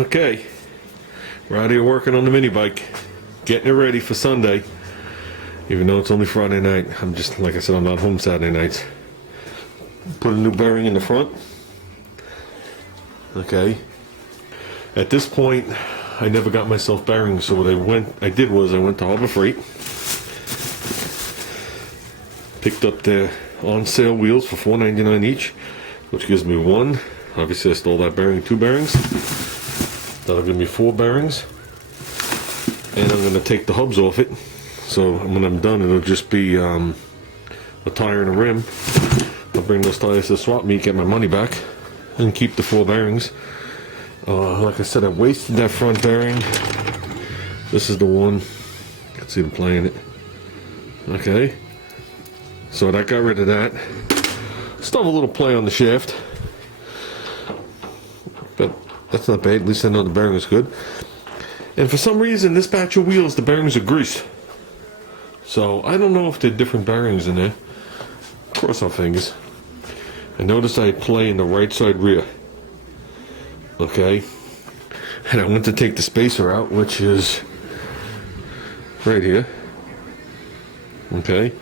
Okay, we're out here working on the mini bike, getting it ready for Sunday. Even though it's only Friday night, I'm just, like I said, I'm not home Saturday nights. Put a new bearing in the front. Okay. At this point, I never got myself bearings, so what I did was I went to Harbor Freight, picked up their on-sale wheels for $4.99 each, which gives me one. Obviously, I stole that bearing, 2 bearings. That'll give me 4 bearings, and I'm going to take the hubs off it. So when I'm done, it'll just be a tire and a rim. I'll bring those tires to the swap meet, get my money back, and keep the 4 bearings. Like I said, I wasted that front bearing. This is the one. You can see them playing it. Okay. So that got rid of that. Still have a little play on the shaft, but that's not bad. At least I know the bearing is good. And for some reason, this batch of wheels, the bearings are greased. So I don't know if they're different bearings in there. Cross our fingers. I noticed I play in the right side rear. Okay. And I went to take the spacer out, which is right here. Okay.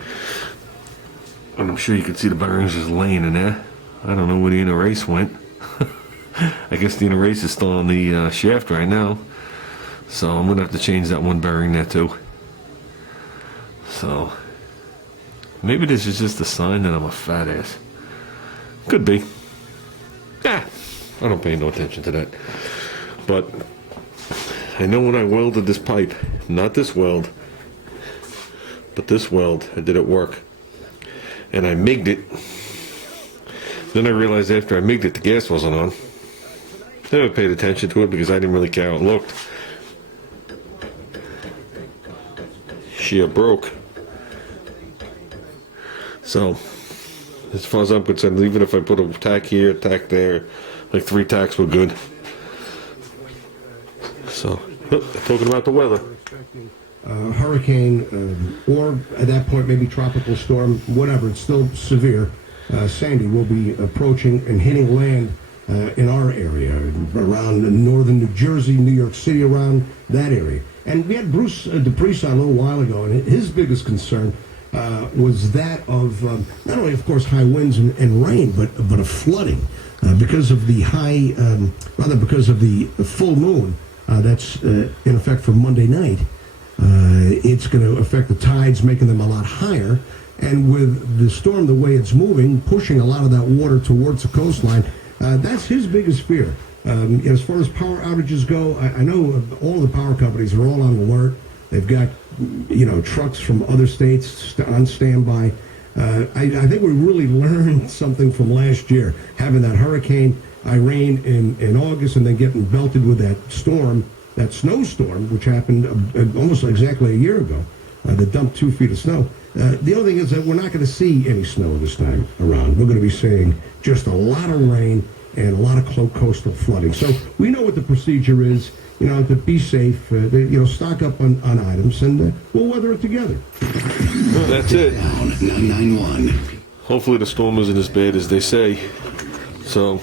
And I'm sure you can see the bearings just laying in there. I don't know where the inner race went. I guess the inner race is still on the shaft right now. So I'm going to have to change that one bearing there too. So maybe this is just a sign that I'm a fat ass. Could be. Yeah, I don't pay no attention to that. But I know when I welded this pipe, not this weld, but this weld, I did it work. And I MIG'd it. Then I realized after I MIG'd it, the gas wasn't on. Never paid attention to it because I didn't really care how it looked. She broke. So, as far as I'm concerned, even if I put a tack here, a tack there, like 3 tacks were good. So, talking about the weather. Hurricane, or at that point maybe tropical storm, whatever, it's still severe. Sandy will be approaching and hitting land in our area, around northern New Jersey, New York City, around that area. And we had Bruce DePriest on a little while ago, and his biggest concern was that of not only, of course, high winds and rain, but of flooding because of the because of the full moon that's in effect for Monday night. It's going to affect the tides, making them a lot higher. And with the storm, the way it's moving, pushing a lot of that water towards the coastline, that's his biggest fear. As far as power outages go, I know all the power companies are all on alert. They've got, trucks from other states on standby. I think we really learned something from last year, having that Hurricane Irene in August and then getting belted with that storm, that snowstorm, which happened almost exactly a year ago, that dumped 2 feet of snow. The other thing is that we're not going to see any snow this time around. We're going to be seeing just a lot of rain and a lot of coastal flooding. So we know what the procedure is, to be safe, stock up on items, and we'll weather it together. Well, that's it. 991. Hopefully the storm isn't as bad as they say. So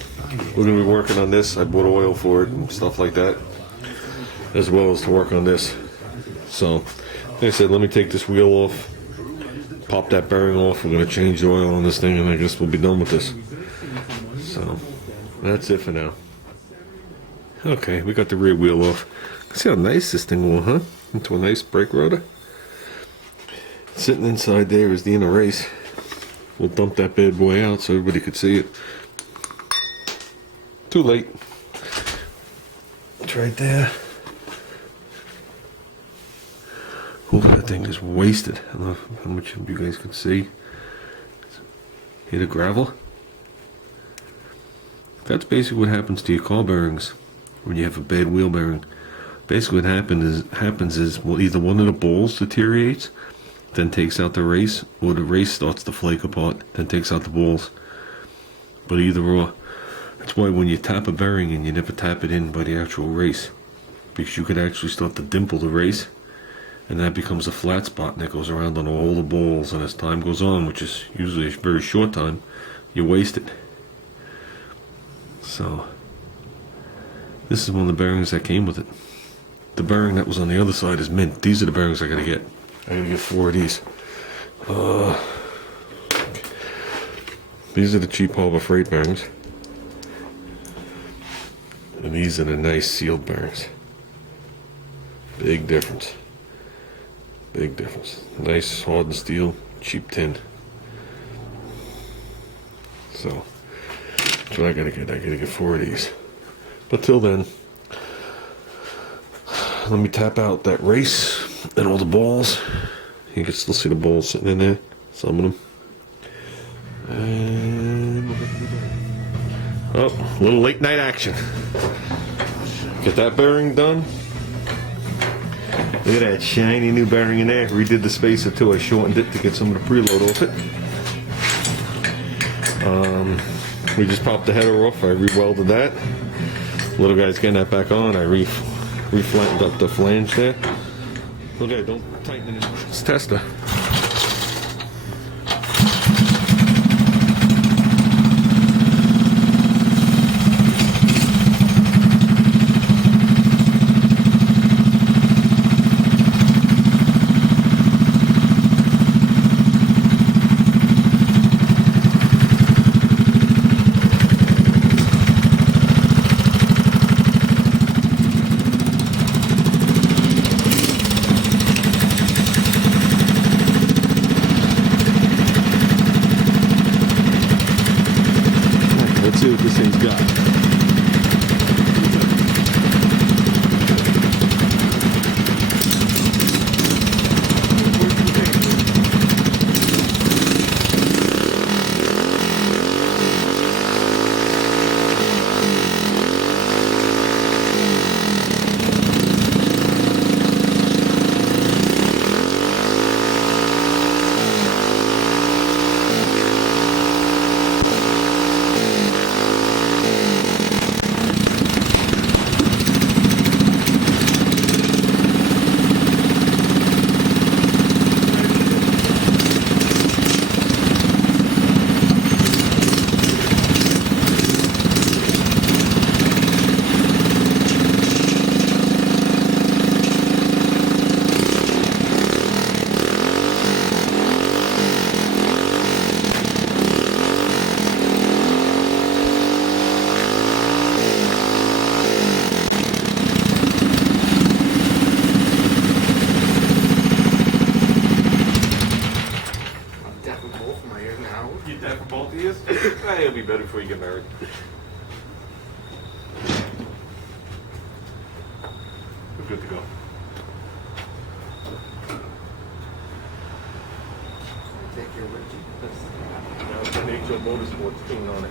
we're going to be working on this. I bought oil for it and stuff like that, as well as to work on this. So, like I said, let me take this wheel off, pop that bearing off. We're going to change the oil on this thing, and I guess we'll be done with this. So, that's it for now. Okay, we got the rear wheel off. See how nice this thing will, huh? Into a nice brake rotor. Sitting inside there is the inner race. We'll dump that bad boy out so everybody could see it. Too late. It's right there. Oh, that thing is wasted. I don't know how much of you guys can see. Hit a gravel. That's basically what happens to your car bearings when you have a bad wheel bearing. Basically what happens is well, either one of the balls deteriorates, then takes out the race, or the race starts to flake apart, then takes out the balls. But either or. That's why when you tap a bearing and you never tap it in by the actual race, because you could actually start to dimple the race, and that becomes a flat spot, and that goes around on all the balls, and as time goes on, which is usually a very short time, you waste it. So This is one of the bearings that came with it. The bearing that was on the other side is mint. These are the bearings I gotta get. I gotta get 4 of these. These are the cheap Harbor Freight bearings. And these are the nice sealed bearings. Big difference. Big difference. Nice hardened steel, cheap tin. So, that's what I gotta get. I gotta get 4 of these. But till then, let me tap out that race and all the balls. You can still see the balls sitting in there, some of them. And oh, a little late night action. Get that bearing done. Look at that shiny new bearing in there. Redid the spacer too. I shortened it to get some of the preload off it. We just popped the header off. I re-welded that. Little guy's getting that back on. I re-flattened up the flange there. Okay, don't tighten it in. It's tester. Let's see what this thing's got. It'll be better before you get married. We're good to go. Take your Richie. Now it's an HO Motorsports tune on it.